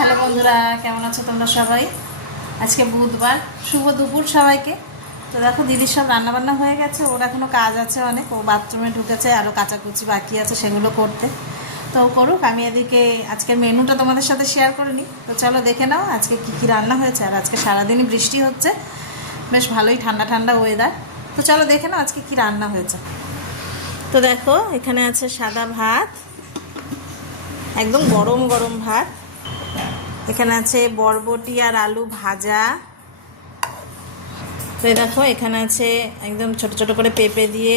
Hello বন্ধুরা, কেমন আছো তোমরা সবাই? আজকে বুধবার, শুভ দুপুর সবাইকে। তো দেখো দিদির সব রান্নাবান্না হয়ে গেছে, ওর এখনও কাজ আছে অনেক, ও বাথরুমে ঢুকেছে, আরও কাচাকুচি বাকি আছে সেগুলো করতে। তো ও করুক, আমি এদিকে আজকের মেনুটা তোমাদের সাথে শেয়ার করে নিই। তো চলো দেখে নাও আজকে কী কী রান্না হয়েছে। আর আজকে সারাদিনই বৃষ্টি হচ্ছে, বেশ ভালোই ঠান্ডা ঠান্ডা ওয়েদার। তো চলো দেখে নাও আজকে কী রান্না হয়েছে। তো দেখো এখানে আছে সাদা ভাত, একদম গরম গরম ভাত। এখানে আছে বরবটি আর আলু ভাজা। তো দেখো এখানে আছে একদম ছোট ছোট করে পেঁপে দিয়ে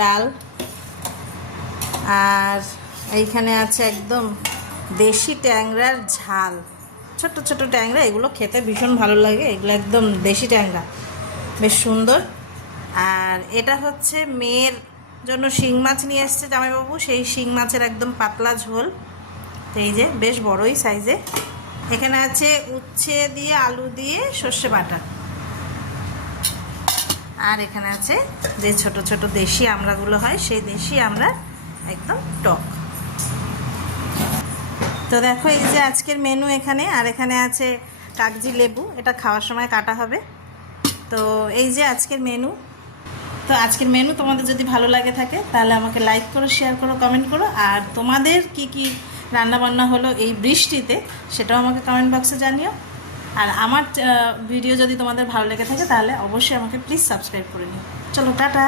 ডাল। আর এইখানে আছে একদম দেশি ট্যাংরার ঝাল, ছোট ছোট ট্যাংরা, এগুলো খেতে ভীষণ ভালো লাগে, এগুলো একদম দেশি ট্যাংরা, বেশ সুন্দর। আর এটা হচ্ছে মেয়ের জন্য শিং মাছ নিয়ে এসছে জামাইবাবু, সেই শিং মাছের একদম পাতলা ঝোল। এই যে বেশ বড়ই সাইজে। এখানে আছে উচ্ছে দিয়ে আলু দিয়ে সর্ষে বাটা। আর এখানে আছে যে ছোট ছোট দেশি আমড়াগুলো হয়, সেই দেশি আমড়া একদম টক। তো দেখো এই যে আজকের মেনু এখানে। আর এখানে আছে কাগজি লেবু, এটা খাওয়ার সময় কাটা হবে। তো এই যে আজকের মেনু। তো আজকের মেনু তোমাদের যদি ভালো লাগে থাকে তাহলে আমাকে লাইক করো, শেয়ার করো, কমেন্ট করো। আর তোমাদের কি কি রান্নাবান্না হলো এই বৃষ্টিতে সেটাও আমাকে কমেন্ট বক্সে জানিও। আর আমার ভিডিও যদি তোমাদের ভালো লেগে থাকে তাহলে অবশ্যই আমাকে প্লিজ সাবস্ক্রাইব করে নিও। চলো টাটা।